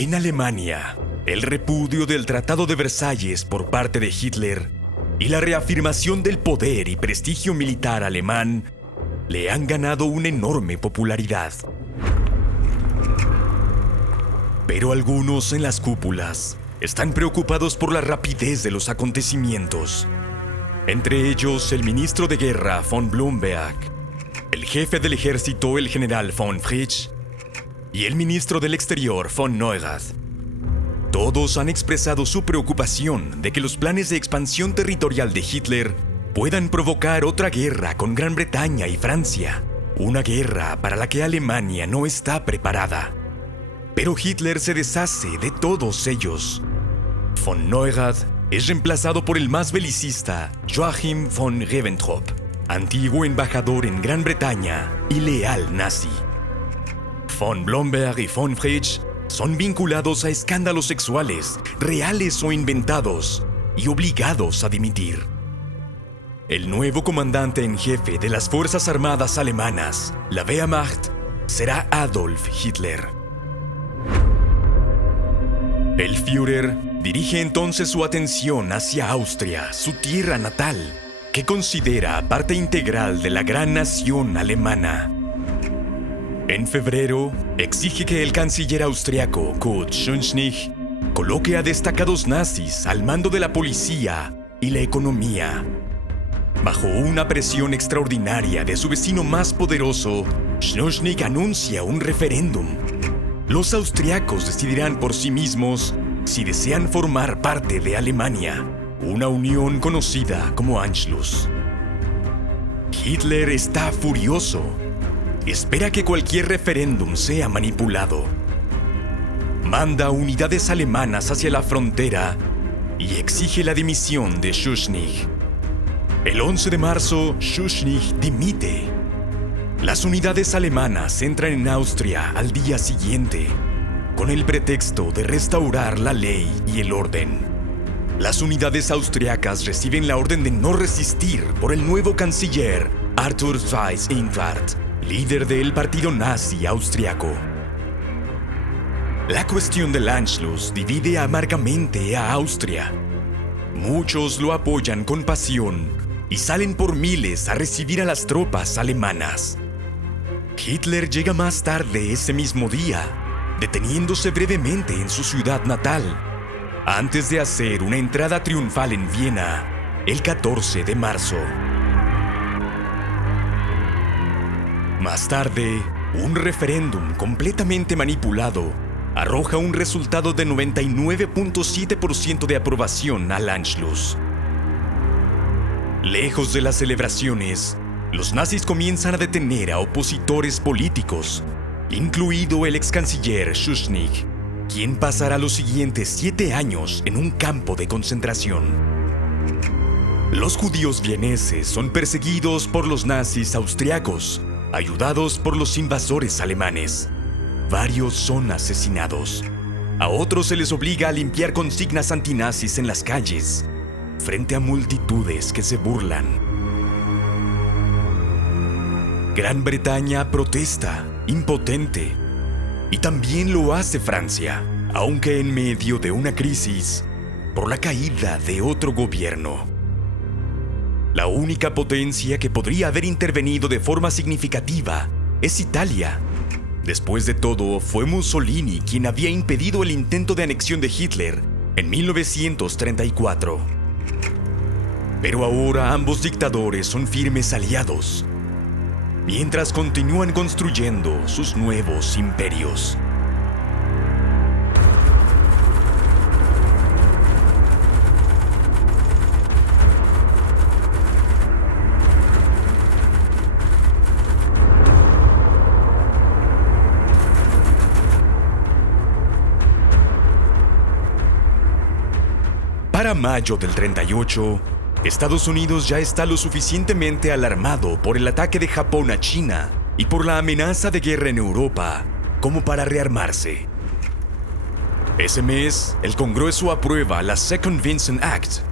En Alemania, el repudio del Tratado de Versalles por parte de Hitler y la reafirmación del poder y prestigio militar alemán le han ganado una enorme popularidad. Pero algunos en las cúpulas están preocupados por la rapidez de los acontecimientos. Entre ellos, el ministro de Guerra von Blomberg, el jefe del ejército, el general von Fritsch, y el ministro del Exterior, von Neurath. Todos han expresado su preocupación de que los planes de expansión territorial de Hitler puedan provocar otra guerra con Gran Bretaña y Francia, una guerra para la que Alemania no está preparada. Pero Hitler se deshace de todos ellos. Von Neurath es reemplazado por el más belicista Joachim von Ribbentrop, antiguo embajador en Gran Bretaña y leal nazi. Von Blomberg y von Fritsch son vinculados a escándalos sexuales, reales o inventados, y obligados a dimitir. El nuevo comandante en jefe de las Fuerzas Armadas alemanas, la Wehrmacht, será Adolf Hitler. El Führer dirige entonces su atención hacia Austria, su tierra natal, que considera parte integral de la gran nación alemana. En febrero, exige que el canciller austriaco Kurt Schuschnigg coloque a destacados nazis al mando de la policía y la economía. Bajo una presión extraordinaria de su vecino más poderoso, Schuschnigg anuncia un referéndum. Los austriacos decidirán por sí mismos si desean formar parte de Alemania, una unión conocida como Anschluss. Hitler está furioso. Espera que cualquier referéndum sea manipulado. Manda unidades alemanas hacia la frontera y exige la dimisión de Schuschnigg. El 11 de marzo, Schuschnigg dimite. Las unidades alemanas entran en Austria al día siguiente, con el pretexto de restaurar la ley y el orden. Las unidades austriacas reciben la orden de no resistir por el nuevo canciller Arthur Seyss-Inquart, líder del partido nazi austriaco. La cuestión del Anschluss divide amargamente a Austria. Muchos lo apoyan con pasión y salen por miles a recibir a las tropas alemanas. Hitler llega más tarde ese mismo día, deteniéndose brevemente en su ciudad natal, antes de hacer una entrada triunfal en Viena el 14 de marzo. Más tarde, un referéndum completamente manipulado arroja un resultado de 99.7% de aprobación al Anschluss. Lejos de las celebraciones, los nazis comienzan a detener a opositores políticos, incluido el ex canciller Schuschnigg, quien pasará los siguientes 7 años en un campo de concentración. Los judíos vieneses son perseguidos por los nazis austriacos, ayudados por los invasores alemanes. Varios son asesinados. A otros se les obliga a limpiar consignas antinazis en las calles, frente a multitudes que se burlan. Gran Bretaña protesta, impotente, y también lo hace Francia, aunque en medio de una crisis por la caída de otro gobierno. La única potencia que podría haber intervenido de forma significativa es Italia. Después de todo, fue Mussolini quien había impedido el intento de anexión de Hitler en 1934. Pero ahora ambos dictadores son firmes aliados, mientras continúan construyendo sus nuevos imperios. Para mayo del 38, Estados Unidos ya está lo suficientemente alarmado por el ataque de Japón a China y por la amenaza de guerra en Europa como para rearmarse. Ese mes, el Congreso aprueba la Second Vincent Act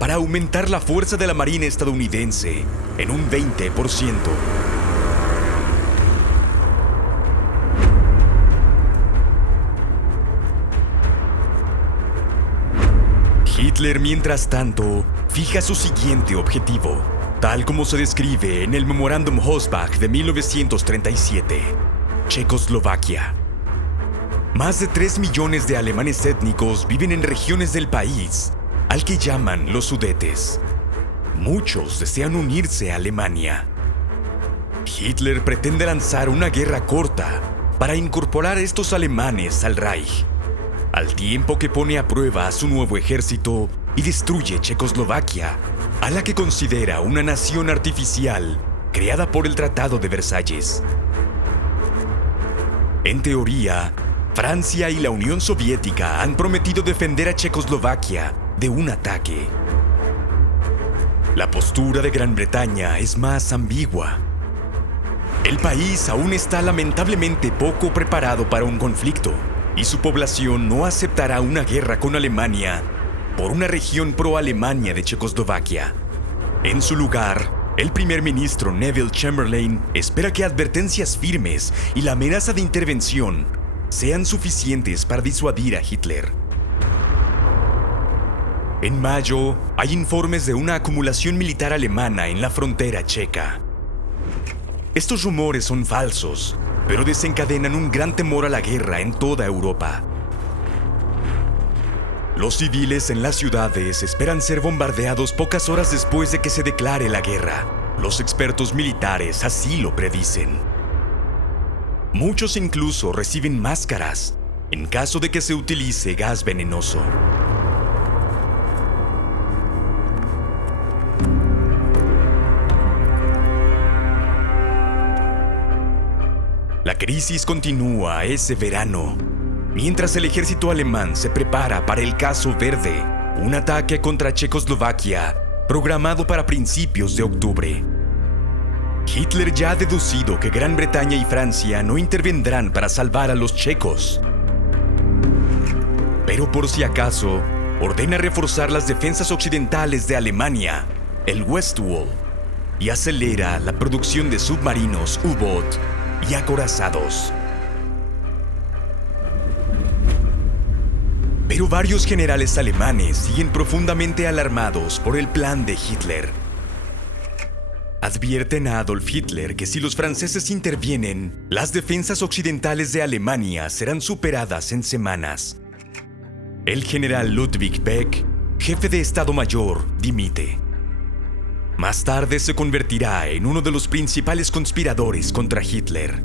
para aumentar la fuerza de la Marina estadounidense en un 20%. Hitler, mientras tanto, fija su siguiente objetivo, tal como se describe en el Memorándum Hossbach de 1937, Checoslovaquia. Más de 3 millones de alemanes étnicos viven en regiones del país, al que llaman los Sudetes. Muchos desean unirse a Alemania. Hitler pretende lanzar una guerra corta para incorporar a estos alemanes al Reich, al tiempo que pone a prueba a su nuevo ejército y destruye Checoslovaquia, a la que considera una nación artificial creada por el Tratado de Versalles. En teoría, Francia y la Unión Soviética han prometido defender a Checoslovaquia de un ataque. La postura de Gran Bretaña es más ambigua. El país aún está lamentablemente poco preparado para un conflicto, y su población no aceptará una guerra con Alemania por una región pro-Alemania de Checoslovaquia. En su lugar, el primer ministro Neville Chamberlain espera que advertencias firmes y la amenaza de intervención sean suficientes para disuadir a Hitler. En mayo, hay informes de una acumulación militar alemana en la frontera checa. Estos rumores son falsos, pero desencadenan un gran temor a la guerra en toda Europa. Los civiles en las ciudades esperan ser bombardeados pocas horas después de que se declare la guerra. Los expertos militares así lo predicen. Muchos incluso reciben máscaras en caso de que se utilice gas venenoso. La crisis continúa ese verano, mientras el ejército alemán se prepara para el Caso Verde, un ataque contra Checoslovaquia programado para principios de octubre. Hitler ya ha deducido que Gran Bretaña y Francia no intervendrán para salvar a los checos. Pero por si acaso, ordena reforzar las defensas occidentales de Alemania, el Westwall, y acelera la producción de submarinos U-Boot y acorazados. Pero varios generales alemanes siguen profundamente alarmados por el plan de Hitler. Advierten a Adolf Hitler que si los franceses intervienen, las defensas occidentales de Alemania serán superadas en semanas. El general Ludwig Beck, jefe de Estado Mayor, dimite. Más tarde se convertirá en uno de los principales conspiradores contra Hitler.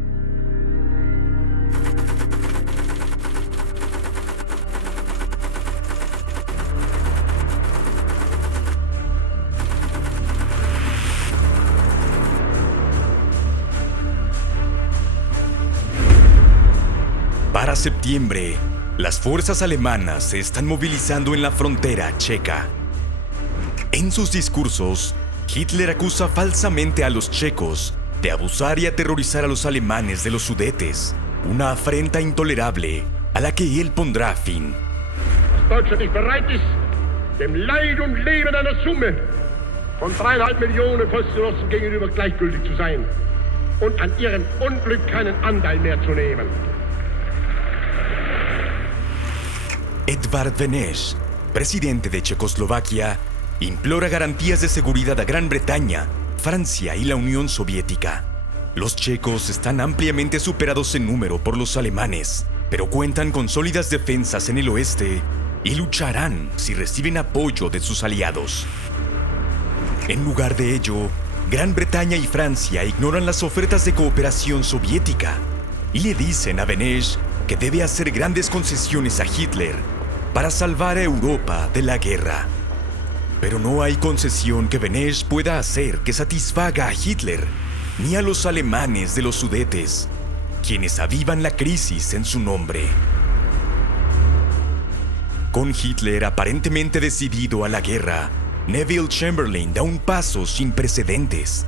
Para septiembre, las fuerzas alemanas se están movilizando en la frontera checa. En sus discursos, Hitler acusa falsamente a los checos de abusar y aterrorizar a los alemanes de los Sudetes, una afrenta intolerable a la que él pondrá fin. Deutschland nicht bereit ist, dem Leid und Leben einer Summe von 3,5 Millionen Volksgenossen gegenüber gleichgültig zu sein und an ihrem Unglück keinen Anteil mehr zu nehmen. Edvard Beneš, presidente de Checoslovaquia, implora garantías de seguridad a Gran Bretaña, Francia y la Unión Soviética. Los checos están ampliamente superados en número por los alemanes, pero cuentan con sólidas defensas en el oeste y lucharán si reciben apoyo de sus aliados. En lugar de ello, Gran Bretaña y Francia ignoran las ofertas de cooperación soviética y le dicen a Beneš que debe hacer grandes concesiones a Hitler para salvar a Europa de la guerra. Pero no hay concesión que Beneš pueda hacer que satisfaga a Hitler ni a los alemanes de los Sudetes, quienes avivan la crisis en su nombre. Con Hitler aparentemente decidido a la guerra, Neville Chamberlain da un paso sin precedentes.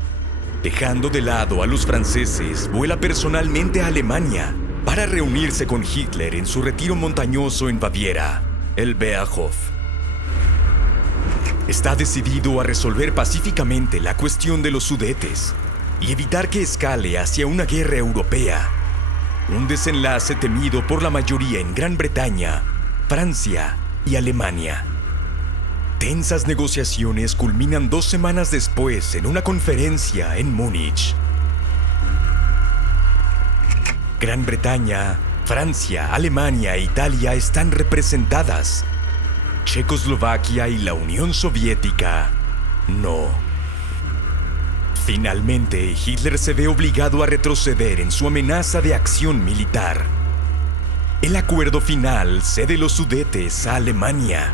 Dejando de lado a los franceses, vuela personalmente a Alemania para reunirse con Hitler en su retiro montañoso en Baviera, el Beerhof. Está decidido a resolver pacíficamente la cuestión de los Sudetes y evitar que escale hacia una guerra europea, un desenlace temido por la mayoría en Gran Bretaña, Francia y Alemania. Tensas negociaciones culminan 2 semanas después en una conferencia en Múnich. Gran Bretaña, Francia, Alemania e Italia están representadas. Checoslovaquia y la Unión Soviética no. Finalmente, Hitler se ve obligado a retroceder en su amenaza de acción militar. El acuerdo final cede los Sudetes a Alemania,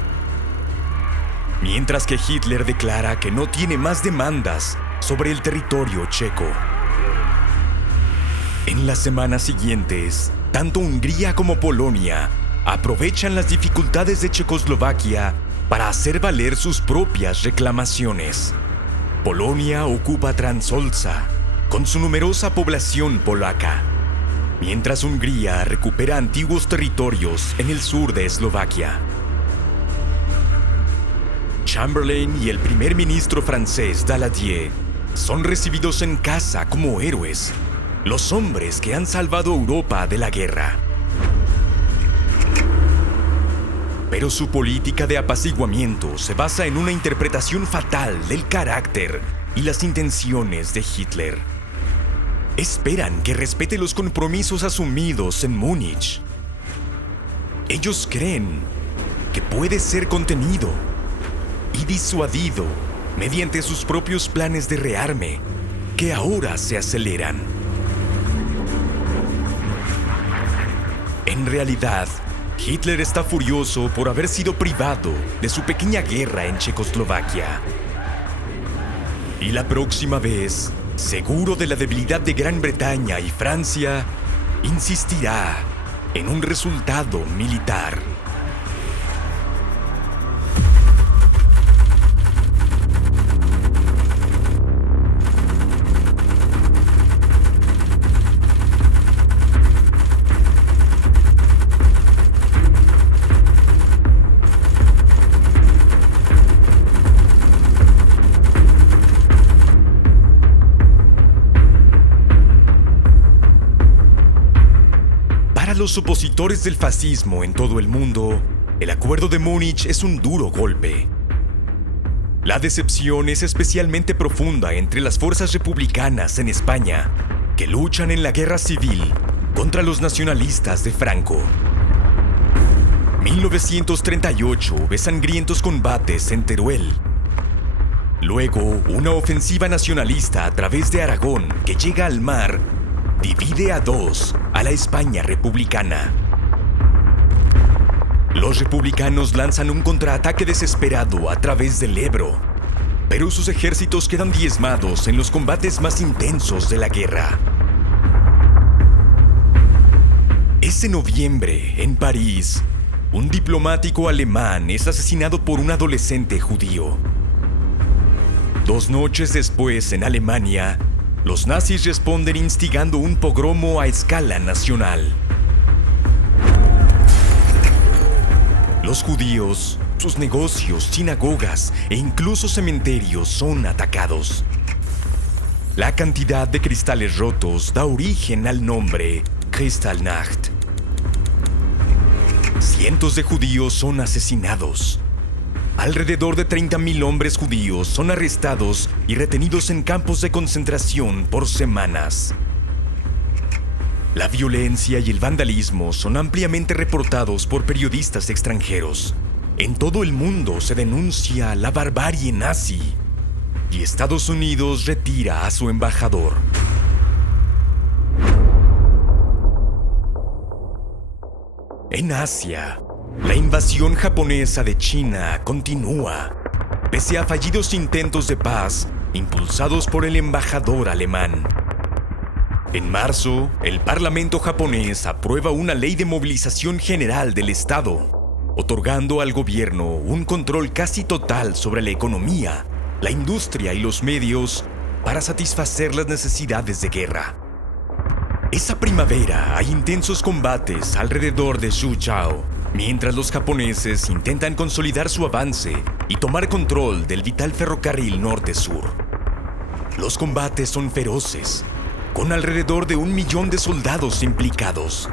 mientras que Hitler declara que no tiene más demandas sobre el territorio checo. En las semanas siguientes, tanto Hungría como Polonia aprovechan las dificultades de Checoslovaquia para hacer valer sus propias reclamaciones. Polonia ocupa Transolza, con su numerosa población polaca, mientras Hungría recupera antiguos territorios en el sur de Eslovaquia. Chamberlain y el primer ministro francés Daladier son recibidos en casa como héroes, los hombres que han salvado a Europa de la guerra. Pero su política de apaciguamiento se basa en una interpretación fatal del carácter y las intenciones de Hitler. Esperan que respete los compromisos asumidos en Múnich. Ellos creen que puede ser contenido y disuadido mediante sus propios planes de rearme, que ahora se aceleran. En realidad, Hitler está furioso por haber sido privado de su pequeña guerra en Checoslovaquia. Y la próxima vez, seguro de la debilidad de Gran Bretaña y Francia, insistirá en un resultado militar. Los opositores del fascismo en todo el mundo, el Acuerdo de Múnich es un duro golpe. La decepción es especialmente profunda entre las fuerzas republicanas en España, que luchan en la guerra civil contra los nacionalistas de Franco. 1938 ve sangrientos combates en Teruel. Luego, una ofensiva nacionalista a través de Aragón que llega al mar divide a 2 a la España republicana. Los republicanos lanzan un contraataque desesperado a través del Ebro, pero sus ejércitos quedan diezmados en los combates más intensos de la guerra. Ese noviembre, en París, un diplomático alemán es asesinado por un adolescente judío. 2 noches después, en Alemania, los nazis responden instigando un pogromo a escala nacional. Los judíos, sus negocios, sinagogas e incluso cementerios son atacados. La cantidad de cristales rotos da origen al nombre Kristallnacht. Cientos de judíos son asesinados. Alrededor de 30.000 hombres judíos son arrestados y retenidos en campos de concentración por semanas. La violencia y el vandalismo son ampliamente reportados por periodistas extranjeros. En todo el mundo se denuncia la barbarie nazi y Estados Unidos retira a su embajador. En Asia, la invasión japonesa de China continúa, pese a fallidos intentos de paz impulsados por el embajador alemán. En marzo, el Parlamento japonés aprueba una ley de movilización general del Estado, otorgando al gobierno un control casi total sobre la economía, la industria y los medios para satisfacer las necesidades de guerra. Esa primavera hay intensos combates alrededor de Suzhou, mientras los japoneses intentan consolidar su avance y tomar control del vital ferrocarril norte-sur. Los combates son feroces, con alrededor de 1 millón de soldados implicados.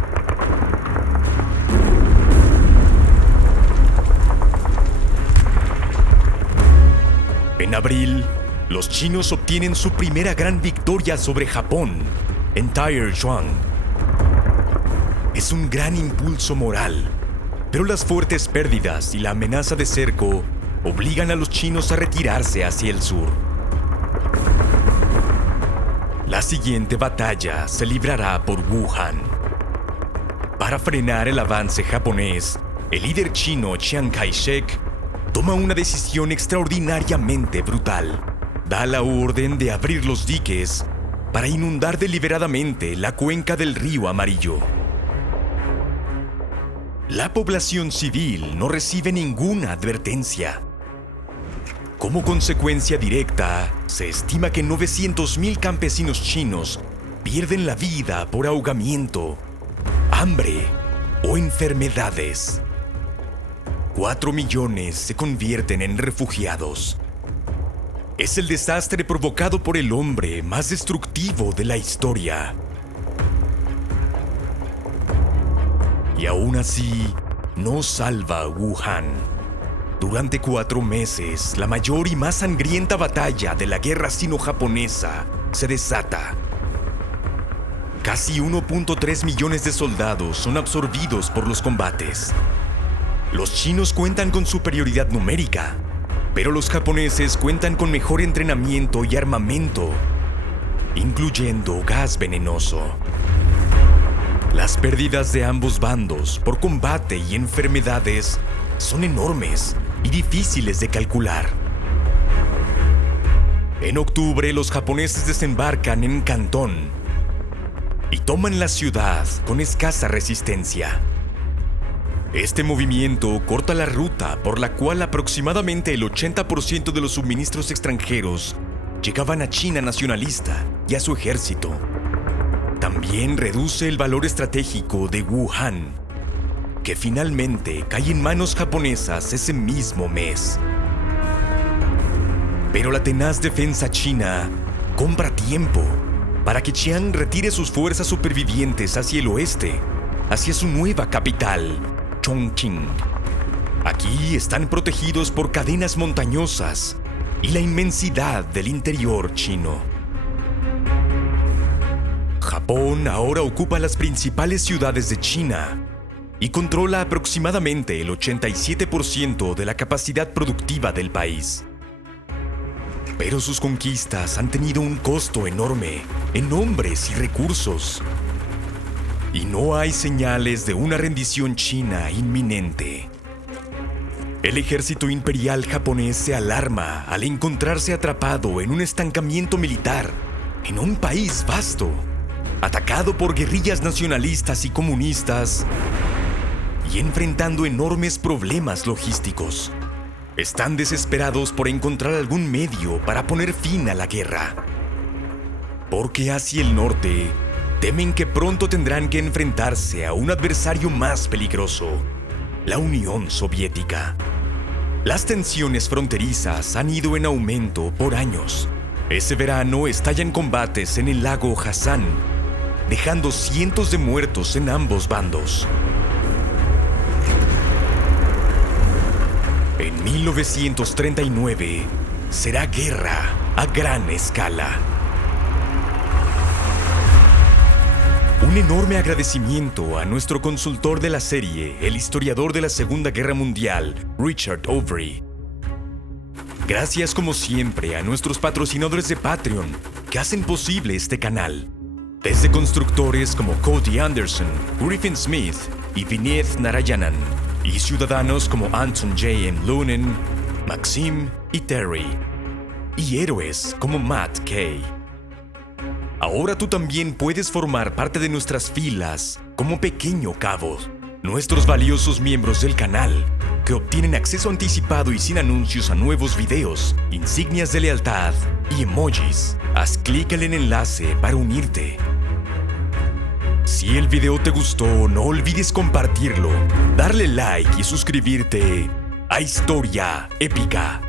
En abril, los chinos obtienen su primera gran victoria sobre Japón, en Taichung. Es un gran impulso moral, pero las fuertes pérdidas y la amenaza de cerco obligan a los chinos a retirarse hacia el sur. La siguiente batalla se librará por Wuhan. Para frenar el avance japonés, el líder chino Chiang Kai-shek toma una decisión extraordinariamente brutal. Da la orden de abrir los diques para inundar deliberadamente la cuenca del río Amarillo. La población civil no recibe ninguna advertencia. Como consecuencia directa, se estima que 900,000 campesinos chinos pierden la vida por ahogamiento, hambre o enfermedades. 4 millones se convierten en refugiados. Es el desastre provocado por el hombre más destructivo de la historia. Y aún así, no salva Wuhan. Durante 4 meses, la mayor y más sangrienta batalla de la guerra sino-japonesa se desata. Casi 1.3 millones de soldados son absorbidos por los combates. Los chinos cuentan con superioridad numérica, pero los japoneses cuentan con mejor entrenamiento y armamento, incluyendo gas venenoso. Las pérdidas de ambos bandos por combate y enfermedades son enormes y difíciles de calcular. En octubre, los japoneses desembarcan en Cantón y toman la ciudad con escasa resistencia. Este movimiento corta la ruta por la cual aproximadamente el 80% de los suministros extranjeros llegaban a China nacionalista y a su ejército. También reduce el valor estratégico de Wuhan, que finalmente cae en manos japonesas ese mismo mes. Pero la tenaz defensa china compra tiempo para que Chiang retire sus fuerzas supervivientes hacia el oeste, hacia su nueva capital, Chongqing. Aquí están protegidos por cadenas montañosas y la inmensidad del interior chino. Japón ahora ocupa las principales ciudades de China y controla aproximadamente el 87% de la capacidad productiva del país. Pero sus conquistas han tenido un costo enorme en hombres y recursos. Y no hay señales de una rendición china inminente. El ejército imperial japonés se alarma al encontrarse atrapado en un estancamiento militar en un país vasto, atacado por guerrillas nacionalistas y comunistas y enfrentando enormes problemas logísticos. Están desesperados por encontrar algún medio para poner fin a la guerra. Porque hacia el norte, temen que pronto tendrán que enfrentarse a un adversario más peligroso, la Unión Soviética. Las tensiones fronterizas han ido en aumento por años. Ese verano estallan combates en el lago Hassan, dejando cientos de muertos en ambos bandos. En 1939 será guerra a gran escala. Un enorme agradecimiento a nuestro consultor de la serie, el historiador de la Segunda Guerra Mundial, Richard Overy. Gracias como siempre a nuestros patrocinadores de Patreon que hacen posible este canal. Desde constructores como Cody Anderson, Griffin Smith y Vinith Narayanan, y ciudadanos como Anton J. M. Lunen, Maxim y Terry, y héroes como Matt Kay. Ahora tú también puedes formar parte de nuestras filas como pequeño cabo. Nuestros valiosos miembros del canal, que obtienen acceso anticipado y sin anuncios a nuevos videos, insignias de lealtad y emojis. Haz clic en el enlace para unirte. Si el video te gustó, no olvides compartirlo, darle like y suscribirte a Historia Épica.